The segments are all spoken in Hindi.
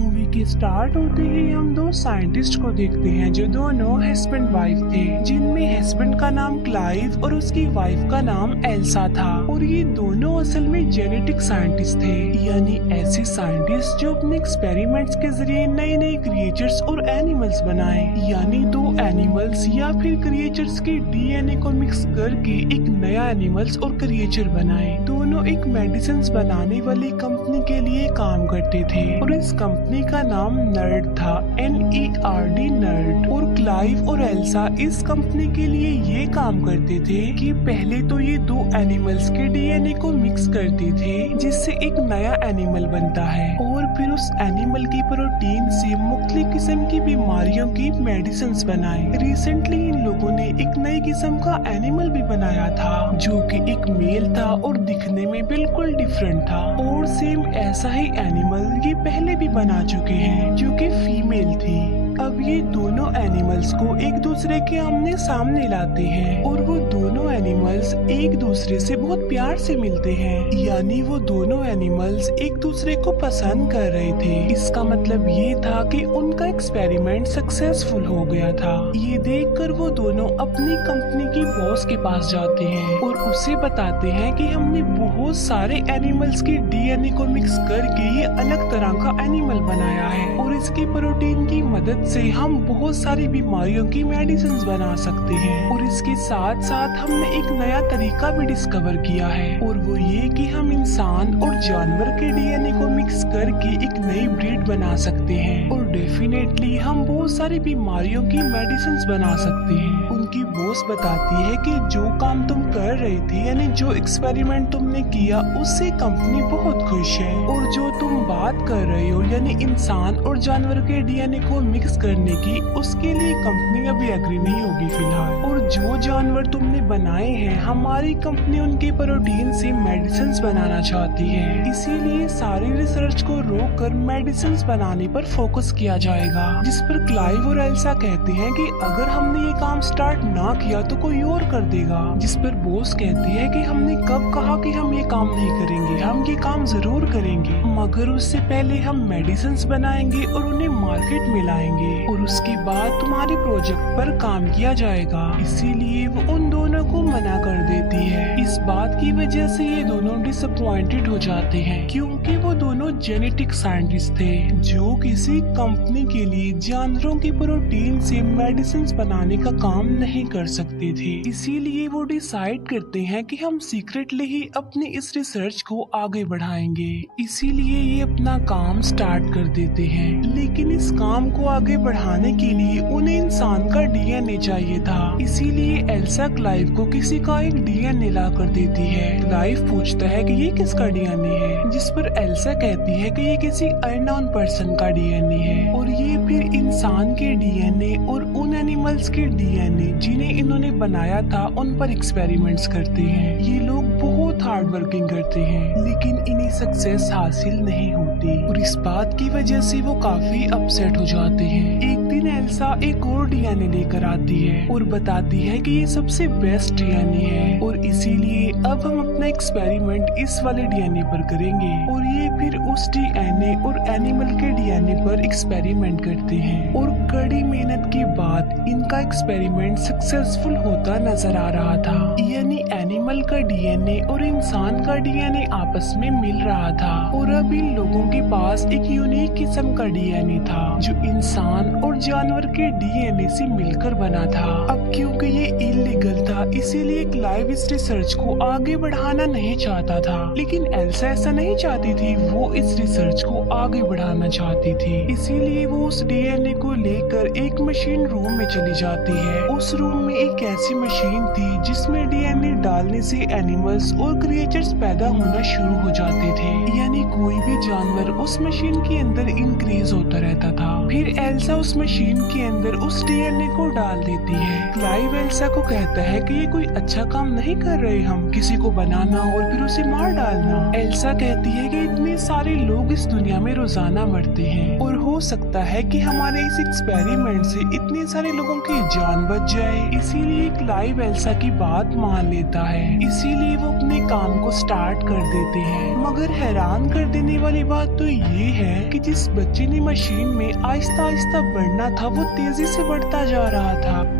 मूवी के स्टार्ट होते ही हम दो साइंटिस्ट को देखते हैं जो दोनों हस्बैंड वाइफ थे, जिनमें हस्बैंड का नाम क्लाइव और उसकी वाइफ का नाम एल्सा था। और ये दोनों असल में जेनेटिक साइंटिस्ट थे, यानी ऐसे साइंटिस्ट जो अपने एक्सपेरिमेंट्स के जरिए नए नए क्रिएचर्स और एनिमल्स बनाए, यानी दो एनिमल्स या फिर क्रिएचर्स के डीएनए को मिक्स करके एक नया एनिमल्स और क्रिएचर बनाए। दोनों एक मेडिसिन बनाने वाली कंपनी के लिए काम करते थे और इस कंपनी का नाम नर्ड था, NERD नर्ड। और क्लाइव और एल्सा इस कंपनी के लिए ये काम करते थे कि पहले तो ये दो एनिमल्स के डीएनए को मिक्स करते थे जिससे एक नया एनिमल बनता है, और फिर उस एनिमल की प्रोटीन से मुख्तलिफ किस्म की बीमारियों की मेडिसिन बनाए। रिसेंटली इन लोगों ने एक नई किस्म का एनिमल भी बनाया था जो कि एक मेल था और दिखने में बिल्कुल डिफरेंट था, और सेम ऐसा ही एनिमल ये पहले भी बना चुके हैं जो कि फीमेल थी। अब ये दोनों एनिमल्स को एक दूसरे के आमने सामने लाते हैं और वो दोनों एनिमल्स एक दूसरे से बहुत प्यार से मिलते हैं, यानी वो दोनों एनिमल्स एक दूसरे को पसंद कर रहे थे। इसका मतलब ये था कि उनका एक्सपेरिमेंट सक्सेसफुल हो गया था। ये देखकर वो दोनों अपनी कंपनी की बॉस के पास जाते हैं और उसे बताते हैं कि हमने बहुत सारे एनिमल्स के डीएनए को मिक्स करके ये अलग तरह का एनिमल बनाया है और इसकी प्रोटीन की मदद से हम बहुत सारी बीमारियों की मेडिसिन बना सकते हैं। और इसके साथ साथ हमने एक नया तरीका भी डिस्कवर किया है, और वो ये कि हम इंसान और जानवर के डीएनए को मिक्स करके एक नई ब्रीड बना सकते हैं और डेफिनेटली हम बहुत सारी बीमारियों की मेडिसिन बना सकते हैं। उनकी बॉस बताती है कि जो काम तुम कर रहे थे, यानी जो एक्सपेरिमेंट तुमने किया, उससे कंपनी बहुत खुश है, और जो तुम बात कर रहे हो यानी इंसान और जानवर के डीएनए को मिक्स करने की, उसके लिए कंपनी अभी एग्री नहीं होगी फिलहाल। और जो जानवर तुमने बनाए हैं, हमारी कंपनी उनके प्रोटीन से मेडिसिन बनाना चाहती है, इसीलिए सारी रिसर्च को रोककर मेडिसिन बनाने पर फोकस किया जाएगा। जिस पर क्लाइव और एल्सा कहते हैं कि अगर हमने ये काम स्टार्ट ना किया तो कोई और कर देगा। जिस पर बॉस कहती है कि हमने कब कहा कि हम ये काम नहीं करेंगे, हम ये काम जरूर करेंगे, मगर उससे पहले हम मेडिसिन बनाएंगे और उन्हें मार्केट में लाएंगे और उसके बाद तुम्हारे प्रोजेक्ट पर काम किया जाएगा। इसीलिए वो उन दोनों को मना कर देती है। इस बात की वजह से ये दोनों डिसअपॉइंटेड हो जाते हैं, क्योंकि वो दोनों जेनेटिक साइंटिस्ट थे जो किसी कंपनी के लिए जानवरों की प्रोटीन से मेडिसिन बनाने का काम नहीं कर सकते थे। इसीलिए वो डिसाइड करते हैं कि हम सीक्रेटली ही अपनी इस रिसर्च को आगे बढ़ाएंगे। इसीलिए ये अपना काम स्टार्ट कर देते हैं, लेकिन इस काम को आगे बढ़ाने के लिए उन्हें इंसान का डीएनए चाहिए था। इसीलिए एल्सा क्लाइव को किसी का एक डीएनए ला कर देती है। क्लाइव पूछता है कि ये किसका डीएनए है, जिस पर एल्सा कहती है कि ये किसी अननोन पर्सन का डीएनए है, और ये फिर इंसान के डीएनए और उन एनिमल्स के डीएनए जिन्हें इन्होंने बनाया था उन पर एक्सपेरिमेंट्स करते हैं। ये लोग बहुत हार्ड वर्किंग करते हैं, लेकिन इन्हें सक्सेस हासिल नहीं होती, और इस बात की वजह से वो काफी अपसेट हो जाते हैं। एक दिन एल्सा एक और डीएनए लेकर आती है और बताती है कि ये सबसे बेस्ट डीएनए है, और इसीलिए अब हम अपना एक्सपेरिमेंट इस वाले डीएनए पर करेंगे। और ये फिर उस डीएनए और एनिमल के डीएनए पर एक्सपेरिमेंट करते हैं, और कड़ी मेहनत के बाद इनका एक्सपेरिमेंट सक्सेसफुल होता नजर आ रहा था, यानी एनिमल का डीएनए और इंसान का डीएनए आपस में मिल रहा था। और अब इन लोगों के पास एक यूनिक किस्म का डीएनए था जो इंसान और जानवर के डीएनए से मिलकर बना था। अब क्योंकि ये इलीगल था, इसीलिए क्लाइव इस रिसर्च को आगे बढ़ाना नहीं चाहता था, लेकिन एल्सा ऐसा नहीं चाहती थी, वो इस रिसर्च को आगे बढ़ाना चाहती थी। इसीलिए वो उस डीएनए को लेकर एक मशीन रूम में चली जाती है। उस रूम में एक ऐसी मशीन थी जिसमें डीएनए डालने से एनिमल्स और क्रिएचर्स पैदा होना शुरू हो जाते थे, यानी कोई भी जानवर उस मशीन के अंदर इंक्रीज होता रहता था। फिर एल्सा उस मशीन के अंदर उस डीएनए को डाल देती है। क्लाइव एल्सा को कहता है कि ये कोई अच्छा काम नहीं कर रहे हम, किसी को बनाना और फिर उसे मार डालना। एल्सा कहती है कि इतने सारे लोग इस दुनिया में रोजाना मरते जाते हैं और हो सकता है कि हमारे इस एक्सपेरिमेंट से इतने सारे लोगों की जान बच जाए। इसीलिए क्लाइव एल्सा की बात मान लेता है, इसीलिए वो अपने काम को स्टार्ट कर देते हैं। मगर हैरान कर देने वाली बात तो ये है कि जिस बच्चे ने मशीन में आहिस्ता आहिस्ता बढ़ना था वो तेजी से बढ़ता जा रहा था।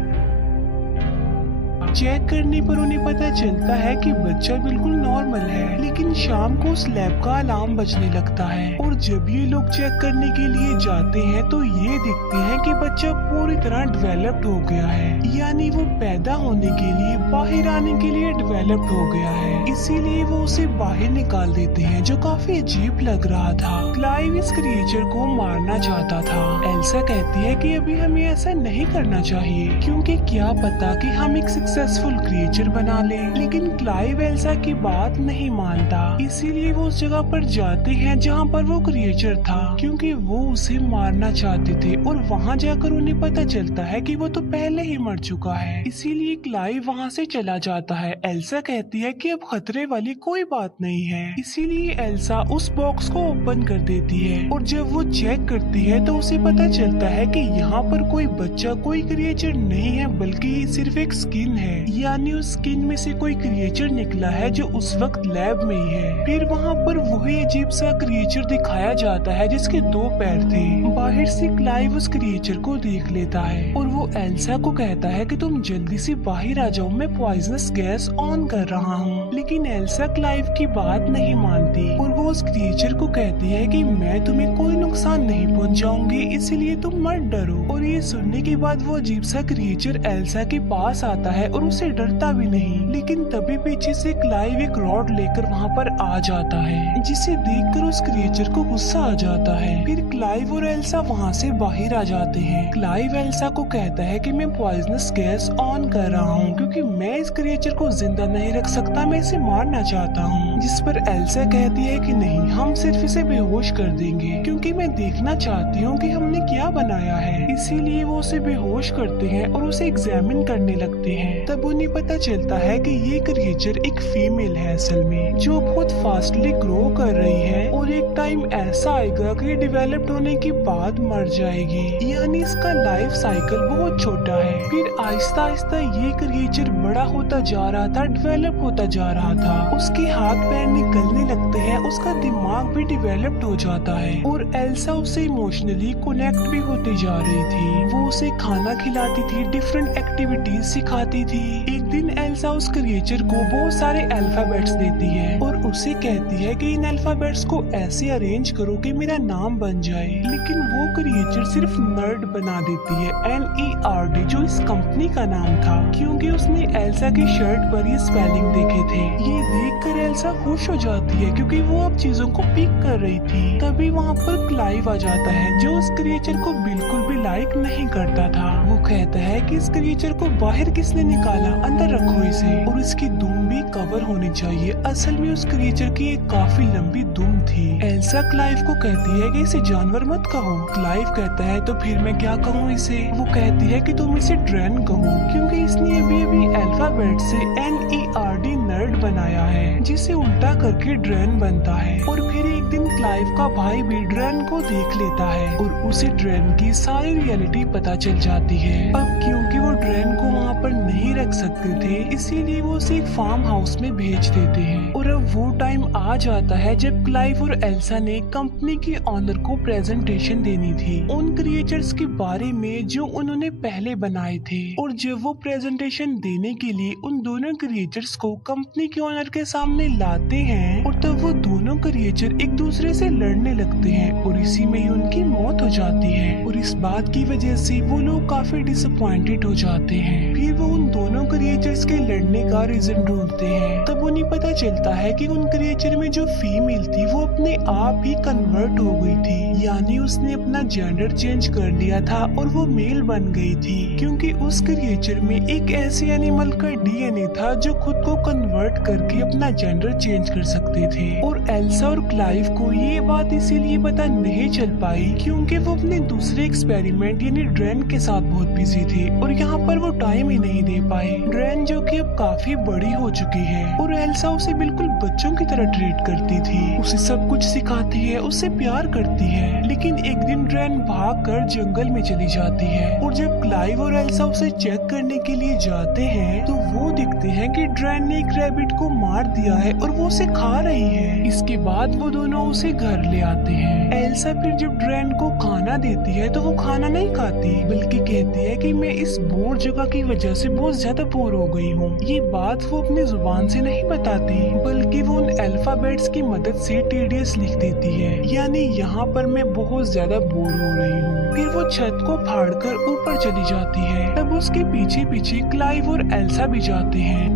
चेक करने पर उन्हें पता चलता है कि बच्चा बिल्कुल नॉर्मल है, लेकिन शाम को उस लैब का अलार्म बजने लगता है और जब ये लोग चेक करने के लिए जाते हैं तो ये देखते हैं कि बच्चा पूरी तरह डेवलप्ड हो गया है, यानी वो पैदा होने के लिए बाहर आने के लिए डेवलप्ड हो गया है। इसीलिए वो उसे बाहर निकाल देते हैं, जो काफी अजीब लग रहा था। क्लाइव इस क्रिएचर को मारना चाहता था। एल्सा कहती है कि अभी हमें ऐसा नहीं करना चाहिए, क्योंकि क्या पता कि हम एक सक्सेसफुल क्रिएचर बना ले। लेकिन क्लाइव एल्सा की बात नहीं मानता, इसीलिए वो उस जगह पर जाते हैं जहाँ पर वो क्रिएचर था, क्योंकि वो उसे मारना चाहते थे और वहाँ जाकर उन्हें पता चलता है कि वो तो पहले ही मर चुका है। इसीलिए क्लाइव वहाँ से चला जाता है। एल्सा कहती है कि अब खतरे वाली कोई बात नहीं है, इसीलिए एल्सा उस बॉक्स को ओपन कर देती है और जब वो चेक करती है तो उसे पता चलता है कि यहाँ पर कोई बच्चा, कोई क्रिएचर नहीं है, बल्कि सिर्फ एक स्किन है, यानी उस स्किन में से कोई क्रिएचर निकला है जो उस वक्त लैब में ही है। फिर वहाँ पर वही अजीब सा क्रिएचर दिखाया जाता है जिसके 2 पैर थे। बाहर से क्लाइव उस क्रिएचर को देख लेता है और वो एल्सा को कहता है कि तुम जल्दी से बाहर आ जाओ, मैं पॉइजनस गैस ऑन कर रहा हूँ। लेकिन एल्सा क्लाइव की बात नहीं मानती और वो उस क्रिएचर को कहती है कि मैं तुम्हें कोई नुकसान नहीं पहुँचाऊंगी, इसलिए तुम मत डरो। और ये सुनने के बाद वो अजीब सा क्रिएचर एल्सा के पास आता है और उसे डरता भी नहीं। लेकिन तभी पीछे से क्लाइव एक रॉड लेकर वहाँ पर आ जाता है, जिसे देखकर उस क्रिएचर को गुस्सा आ जाता है। फिर क्लाइव और एल्सा वहाँ से बाहर आ जाते हैं। क्लाइव एल्सा को कहता है कि मैं पॉइजनस गैस ऑन कर रहा हूँ, क्योंकि मैं इस क्रिएचर को जिंदा नहीं रख सकता, मैं इसे मारना चाहता हूँ। जिस पर एल्सा कहती है कि नहीं, हम सिर्फ इसे बेहोश कर देंगे, क्योंकि मैं देखना चाहती हूँ कि हमने क्या बनाया है। इसीलिए वो उसे बेहोश करते हैं और उसे एग्जामिन करने लगते हैं। तब उन्हें पता चलता है कि ये क्रिएचर एक फीमेल है असल में, जो बहुत फास्टली ग्रो कर रही है और एक टाइम ऐसा आएगा कि डेवलप्ड होने के बाद मर जाएगी, यानी इसका लाइफ साइकिल बहुत छोटा है। फिर आहिस्ता आहिस्ता ये क्रिएचर बड़ा होता जा रहा था, डेवलप होता जा रहा था। उसके हाथ पैर निकलने लगते हैं, उसका दिमाग भी डेवलप्ड हो जाता है और एल्सा उससे इमोशनली कनेक्ट भी होती जा रही थी। वो उसे खाना खिलाती थी, डिफरेंट एक्टिविटीज सिखाती थी। एक दिन एल्सा उस क्रिएचर को बहुत सारे अल्फाबेट्स देती है और उसे कहती है कि इन अल्फाबेट्स को ऐसे अरेंज करो कि मेरा नाम बन जाए। लेकिन वो क्रिएचर सिर्फ नर्ड बना देती है, NERD, जो इस कंपनी का नाम था, क्योंकि उसने एल्सा की शर्ट पर ये स्पेलिंग देखे थे। ये देखकर एल्सा खुश हो जाती है, क्योंकि वो अब चीजों को पिक कर रही थी। तभी वहाँ पर क्लाइव आ जाता है, जो उस क्रिएचर को बिल्कुल भी लाइक नहीं करता था। वो कहता है कि इस क्रिएचर को बाहर किसने निकाला, अंदर रखो इसे, और इसकी दुम भी कवर होनी चाहिए। असल में उस क्रिएचर की एक काफी लंबी दुम थी। एल्सा क्लाइव को कहती है कि इसे जानवर मत कहो। क्लाइव कहता है तो फिर मैं क्या कहूँ इसे। वो कहती है कि तुम इसे ड्रैन कहो, क्योंकि इसने अभी अभी अल्फाबेट से NERD नर्ड बनाया है, जिसे उल्टा करके ड्रैन बनता है। और फिर एक दिन क्लाइव का भाई भी ड्रैन को देख लेता है और उसे ड्रैन की सारी रियलिटी पता चल जाती है। अब क्योंकि वो ड्रैन को वहाँ पर नहीं रख सकते थे, इसीलिए वो उसे एक फार्म हाउस में भेज देते हैं। और अब वो टाइम आ जाता है जब क्लाइव और एल्सा ने कंपनी के ऑनर को प्रेजेंटेशन देनी थी उन क्रिएचर्स के बारे में जो उन्होंने पहले बनाए थे। और जब वो प्रेजेंटेशन देने के लिए उन दोनों क्रिएचर्स को कंपनी के ऑनर के सामने लाते हैं, और तब वो दोनों क्रिएचर एक दूसरे से लड़ने लगते हैं और इसी में ही उनकी मौत हो जाती है। और इस बात की वजह से वो लोग काफी डिसअपॉइंटेड हो जाते हैं। फिर वो उन दोनों क्रिएचर्स के लड़ने का रीजन ढूंढते हैं। तब उन्हें पता चलता है कि उन क्रिएचर में जो फीमेल थी वो अपने आप ही कन्वर्ट हो गई थी, यानी उसने अपना जेंडर चेंज कर लिया था और वो मेल बन गई थी, क्योंकि उस क्रिएचर में एक ऐसे एनिमल का DNA था जो खुद को कन्वर्ट करके अपना जेंडर चेंज कर सकते थे। और एल्सा और क्लाइव को ये बात इसीलिए पता नहीं चल पाई क्योंकि वो अपने दूसरे एक्सपेरिमेंट यानी ड्रैन के साथ बहुत बिजी थे और यहाँ पर वो टाइम ही नहीं दे पाए। ड्रैन जो कि अब काफी बड़ी हो चुकी है और एल्सा उसे बिल्कुल बच्चों की तरह ट्रीट करती थी, उसे सब कुछ सिखाती है, उससे प्यार करती है। लेकिन एक दिन ड्रेन भागकर जंगल में चली जाती है और जब क्लाइव और एल्सा उसे चेक करने के लिए जाते हैं तो वो देखते हैं कि ड्रेन ने एक रैबिट को मार दिया है और वो उसे खा रही है। इसके बाद वो दोनों उसे घर ले आते हैं। एल्सा फिर जब ड्रेन को खाना देती है तो वो खाना नहीं खाती बल्कि कहती है कि मैं इस बोर जगह की वजह से बहुत ज्यादा बोर हो गई हूँ। ये बात वो अपनी जुबान से नहीं बताती बल्कि वो उन अल्फाबेट्स की मदद से टीडीएस लिख देती है, यानी यहाँ पर मैं बहुत ज्यादा बोर हो रही हूँ। फिर वो छत को फाड़कर ऊपर चली जाती है। तब उसके पीछे पीछे क्लाइव और एल्सा भी जाते हैं।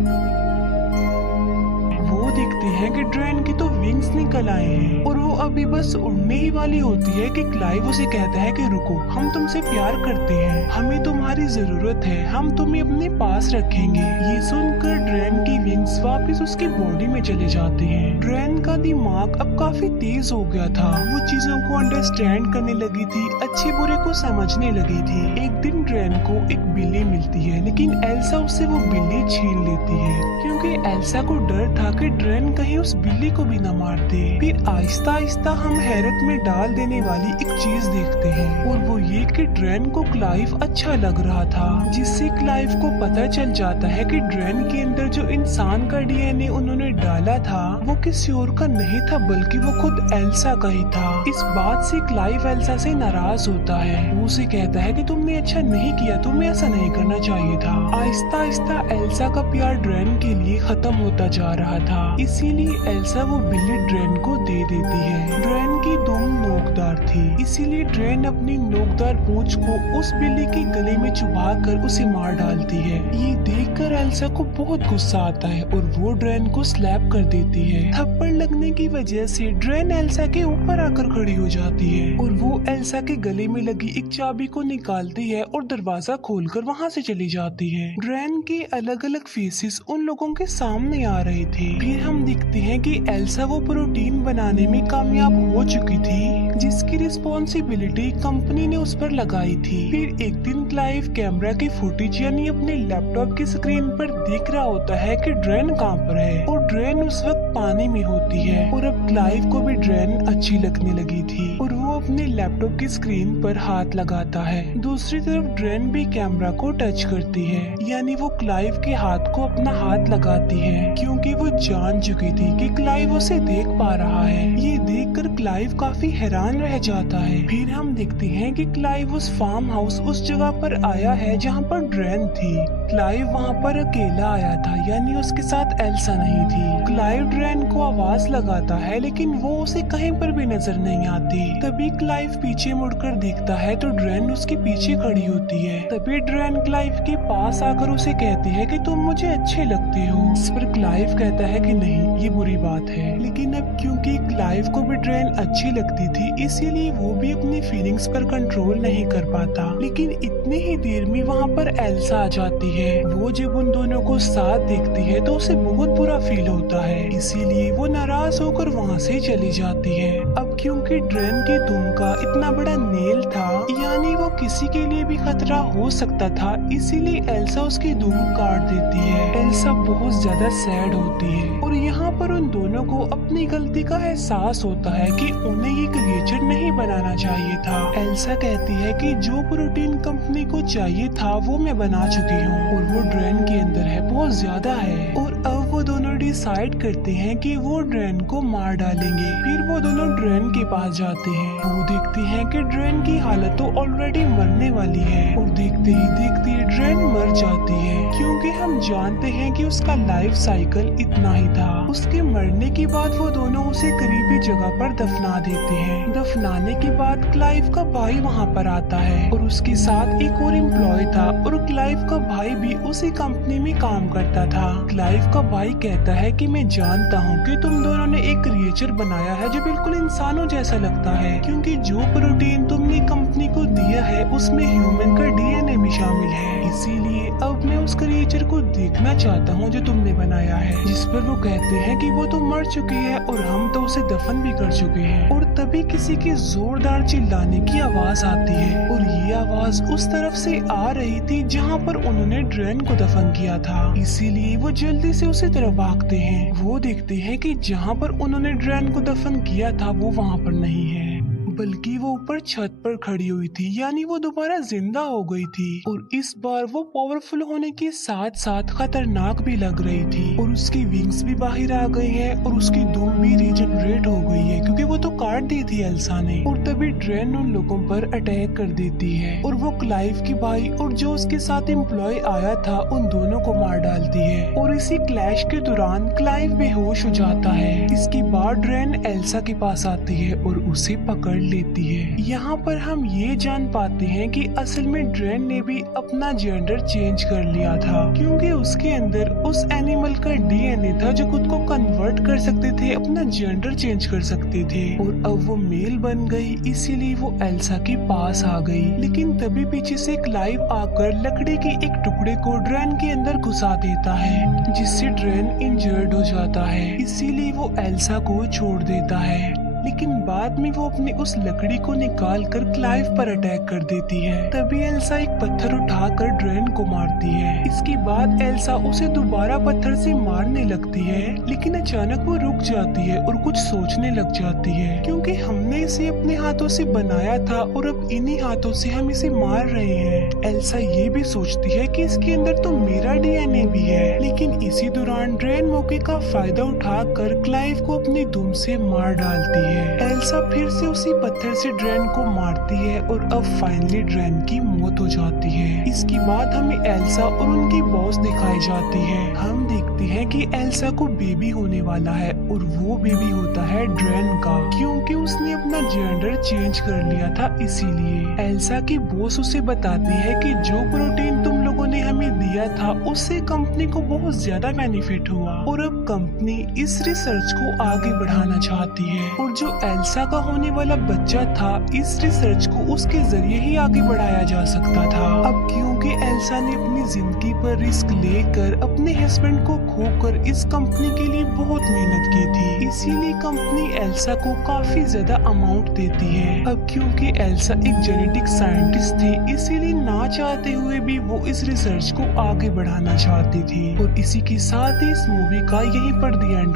वो देखते हैं कि ड्रेन की तो विंग्स निकल आए हैं और वो अभी बस उड़ने ही वाली होती है कि क्लाइव उसे कहता है कि रुको, हम तुमसे प्यार करते हैं, हमें तुम्हारी जरूरत है, हम तुम्हें अपने पास रखेंगे। ये सुनकर ड्रेन की विंग्स वापस उसकी बॉडी में चले जाते हैं। ड्रेन का दिमाग अब काफी तेज हो गया था, वो चीजों को अंडरस्टैंड करने लगी थी, अच्छे बुरे को समझने लगी थी। एक दिन ड्रेन को एक बिल्ली मिलती है लेकिन एल्सा उससे वो बिल्ली छीन लेती है क्योंकि एल्सा को डर था कि ड्रेन कहीं उस बिल्ली को भी न मार दे। फिर आहिस्ता आहिस्ता हम हैरत में डाल देने वाली एक चीज देखते हैं और वो ये कि ड्रेन को क्लाइव अच्छा लग रहा था, जिससे क्लाइव को पता चल जाता है कि ड्रेन के अंदर जो इंसान का डीएनए उन्होंने डाला था वो किसी और का नहीं था बल्कि वो खुद एल्सा का ही था। इस बात से क्लाइव एल्सा से नाराज होता है। वो उसे कहता है कि तुमने अच्छा नहीं किया, तुम्हें ऐसा नहीं करना चाहिए था। आहिस्ता आहिस्ता एल्सा का प्यार ड्रेन के लिए खत्म होता जा रहा था, इसीलिए एल्सा वो बिल्ली ड्रेन को दे देती है। ड्रेन की दुम नोकदार थी, इसीलिए ड्रेन अपनी नोकदार पूंछ को उस बिल्ली के गले में चुभाकर उसे मार डालती है। ये देखकर एल्सा को बहुत गुस्सा आता है और वो ड्रेन को स्लैप कर देती है। थप्पड़ लगने की वजह से ड्रेन एल्सा के ऊपर आकर खड़ी हो जाती है और वो एल्सा के गले में लगी एक चाबी को निकालती है और दरवाजा खोलकर वहाँ से चली जाती है। ड्रेन के अलग अलग फेसेस उन लोगों के सामने आ रहे थे। फिर हम देखते हैं कि एल्सा वो प्रोटीन बनाने में कामयाब हो चुकी थी जिसकी रिस्पॉन्सिबिलिटी कंपनी ने उस पर लगाई थी। फिर एक दिन क्लाइव कैमरा की फुटेज यानी अपने लैपटॉप की स्क्रीन पर देख रहा होता है कि ड्रेन कहाँ पर है और ड्रेन उस वक्त पानी में होती है और अब क्लाइव को भी ड्रेन अच्छी लगने लगी थी और वो अपने लैपटॉप की स्क्रीन पर हाथ लगाता है। दूसरी तरफ ड्रेन भी कैमरा को टच करती है, यानी वो क्लाइव के हाथ को अपना हाथ लगाती है क्योंकि वो जान चुकी थी कि क्लाइव उसे देख पा रहा है। ये देखकर क्लाइव काफी हैरान रह जाता है। फिर हम देखते हैं कि क्लाइव उस फार्म हाउस उस जगह पर आया है जहाँ पर ड्रेन थी। क्लाइव वहाँ पर अकेला आया था, यानी उसके साथ एल्सा नहीं थी। क्लाइव ड्रेन को आवाज लगाता है लेकिन वो उसे कहीं पर भी नजर नहीं आती। तभी क्लाइव पीछे मुड़कर देखता है तो ड्रेन उसके पीछे खड़ी होती है। तभी ड्रेन क्लाइव के पास आकर उसे कहती है कि तुम मुझे अच्छे लगते हो। इस पर क्लाइव कहता है कि नहीं, ये बुरी बात है। लेकिन अब क्योंकि क्लाइव को भी ड्रेन अच्छी लगती थी इसीलिए वो भी अपनी फीलिंग्स पर कंट्रोल नहीं कर पाता। लेकिन इतनी ही देर में वहाँ पर एल्सा आ जाती है। वो जब उन दोनों को साथ देखती है तो उसे बहुत बुरा फील होता है, इसीलिए वो नाराज होकर वहाँ से चली जाती है। अब क्योंकि ड्रेन की दुम का इतना बड़ा नेल था, यानी वो किसी के लिए भी खतरा हो सकता था, इसीलिए एल्सा उसकी दुम काट देती है। एल्सा बहुत ज्यादा सैड होती है और यहाँ पर उन दोनों को अपनी गलती का एहसास होता है कि उन्हें ये क्रिएचर नहीं बनाना चाहिए था। एल्सा कहती है कि जो प्रोटीन कंपनी को चाहिए था वो मैं बना चुकी हूँ और वो ड्रेन के अंदर है, बहुत ज्यादा है। और अब वो दोनों डिसाइड करते हैं कि वो ड्रेन को मार डालेंगे। फिर वो दोनों ड्रेन के पास जाते हैं। वो देखते हैं कि ड्रेन की हालत तो ऑलरेडी मरने वाली है और देखते ही देखते ड्रेन मर जाती है क्योंकि हम जानते हैं कि उसका लाइफ साइकिल इतना ही था। उसके मरने के बाद वो दोनों उसे करीबी जगह पर दफना देते हैं। दफनाने के बाद क्लाइव का भाई वहाँ पर आता है और उसके साथ एक और एम्प्लॉय था और क्लाइव का भाई भी उसी कंपनी में काम करता था। क्लाइव का भाई कहता है कि मैं जानता हूँ कि तुम दोनों ने एक क्रिएचर बनाया है जो बिल्कुल इंसानों जैसा लगता है, क्योंकि जो प्रोटीन तुमने कंपनी को दिया है उसमें ह्यूमन का डीएनए भी शामिल है। इसीलिए अब मैं उस क्रिएचर को देखना चाहता हूँ जो तुमने बनाया है। जिस पर वो कहते हैं कि वो तो मर चुकी है और हम तो उसे दफन भी कर चुके हैं। और तभी किसी के जोरदार चिल्लाने की आवाज आती है और ये आवाज उस तरफ से आ रही थी जहाँ पर उन्होंने ड्रेन को दफन किया था। इसीलिए वो जल्दी से उसी तरफ भागते हैं। वो देखते हैं कि जहाँ पर उन्होंने ड्रेन को दफन किया था वो वहाँ पर नहीं है। बल्कि वो ऊपर छत पर खड़ी हुई थी, यानी वो दोबारा जिंदा हो गई थी। और इस बार वो पावरफुल होने के साथ साथ खतरनाक भी लग रही थी और उसकी विंग्स भी बाहर आ गई है और उसकी दुम भी रीजनरेट हो गई है, क्योंकि वो तो काट दी थी एल्सा ने। और तभी ड्रेन उन लोगों पर अटैक कर देती है और वो क्लाइव की भाई और जो उसके साथ एम्प्लॉय आया था उन दोनों को मार डालती है। और इसी क्लैश के दौरान क्लाइव बेहोश हो जाता है। इसके बाद ड्रेन एल्सा के पास आती है और उसे पकड़ लेती है। यहाँ पर हम ये जान पाते हैं कि असल में ड्रेन ने भी अपना जेंडर चेंज कर लिया था, क्योंकि उसके अंदर उस एनिमल का डीएनए था जो खुद को कन्वर्ट कर सकते थे, अपना जेंडर चेंज कर सकते थे। और अब वो मेल बन गई, इसीलिए वो एल्सा के पास आ गई। लेकिन तभी पीछे से क्लाइव आकर लकड़ी के एक टुकड़े को ड्रेन के अंदर घुसा देता है, जिससे ड्रेन इंजर्ड हो जाता है। इसीलिए वो एल्सा को छोड़ देता है। लेकिन बाद में वो अपनी उस लकड़ी को निकाल कर क्लाइव पर अटैक कर देती है। तभी एल्सा एक पत्थर उठाकर ड्रेन को मारती है। इसके बाद एल्सा उसे दोबारा पत्थर से मारने लगती है, लेकिन अचानक वो रुक जाती है और कुछ सोचने लग जाती है, क्योंकि हमने इसे अपने हाथों से बनाया था और अब इन्हीं हाथों से हम इसे मार रहे हैं। एल्सा ये भी सोचती है कि इसके अंदर तो मेरा डीएनए भी है। लेकिन इसी दौरान ड्रेन मौके का फायदा उठाकर क्लाइव को अपनी दुम से मार डालती है। एल्सा फिर से उसी पत्थर से ड्रेन को मारती है और अब फाइनली ड्रेन की मौत हो जाती है। इसके बाद हमें एल्सा और उनकी बॉस दिखाई जाती है। हम देखते हैं कि एल्सा को बेबी होने वाला है और वो बेबी होता है ड्रेन का, क्योंकि उसने अपना जेंडर चेंज कर लिया था। इसीलिए एल्सा की बॉस उसे बताती है कि जो प्रोटीन तुम लोगों ने हमें दिया था उससे कंपनी को बहुत ज्यादा बेनिफिट हुआ और अब कंपनी इस रिसर्च को आगे बढ़ाना चाहती है। और जो एल्सा का होने वाला बच्चा था, इस रिसर्च को उसके जरिए ही आगे बढ़ाया जा सकता था। अब क्योंकि एल्सा ने अपनी जिंदगी पर रिस्क लेकर अपने हस्बैंड को खोकर इस कंपनी के लिए बहुत मेहनत की थी, इसीलिए कंपनी एल्सा को काफी ज्यादा अमाउंट देती है। अब क्योंकि एल्सा एक जेनेटिक साइंटिस्ट थी, इसीलिए ना चाहते हुए भी वो इस रिसर्च को आगे बढ़ाना चाहती थी। और इसी के साथ ही इस मूवी का यहीं पर द एंड